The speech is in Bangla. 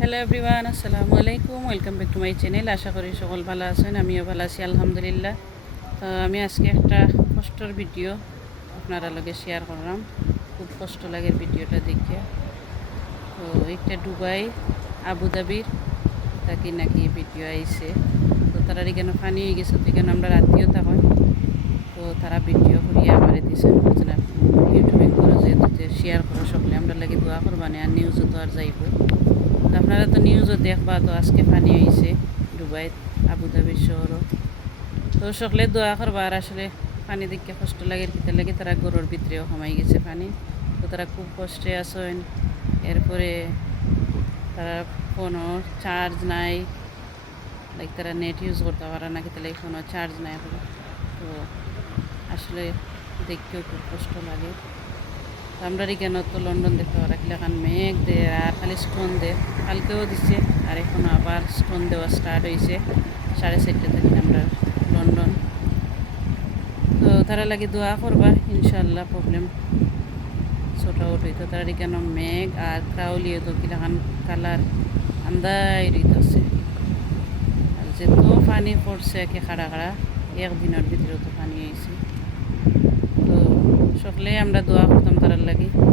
হ্যালো এভরিওয়ান আসসালামু আলাইকুম welcome back to my channel আশা করি সকল ভালো আছেন, আমিও ভালো আছি, আলহামদুলিল্লাহ। তো আমি আজকে একটা কষ্টর ভিডিও আপনারা লগে শেয়ার করলাম। খুব কষ্ট লাগে ভিডিওটা দেখে। তো একটা ডুবাই আবুধাবির তাকে নাকি ভিডিও আইছে। তো তারা এখানে পানি হয়ে গেছে তো এখানে আমরা রাত্রিও থাকেন তো তারা ভিডিও করিয়া আমারে দিছে। ইউটিউবিং করে যেহেতু শেয়ার করো সকলে, আমরা লাগে দোয়া করবানে, আর নিউজও তো আর যাইব আপনারা তো নিউজও দেখবা, তো আজকে পানি হয়েছে ডুবাই আবুধাবির শহরও। তো সকলে দোয়া করবা, আর আসলে পানি দেখে কষ্ট লাগে কিতে লাগে, তারা গরুর ভিতরেও কমাই গেছে পানি। তো তারা খুব কষ্টে আসেন এরপরে তারা ফোনও চার্জ নাই। লাইক তারা নেট ইউজ করতে পারে না কিতে লাগে ফোনও চার্জ নাই তো আসলে দেখতেও খুব কষ্ট লাগে। আমরা এখানে তো লন্ডন দেখতে পারা খান মেঘ দে, আর খালি স্টোন দে। কালকেও দিচ্ছে আর এখন আবার স্টোন দেওয়া স্টার্ট হয়েছে সাড়ে চারটে থেকে আমরা লন্ডন। তো তারা লাগে দোয়া করবা ইনশাল্লাহ প্রবলেম ছোট আউট হইতো। তারা এখানে মেঘ আর ক্রাউলিও তো কিলা খান কালার আন্দাই রইতেছে আর যে তো পানি পড়ছে একে খাড়া খাড়া, একদিনের ভিতরে তো পানি হয়েছে তো সকলে আমরা দোয়া করতাম তারার লাগি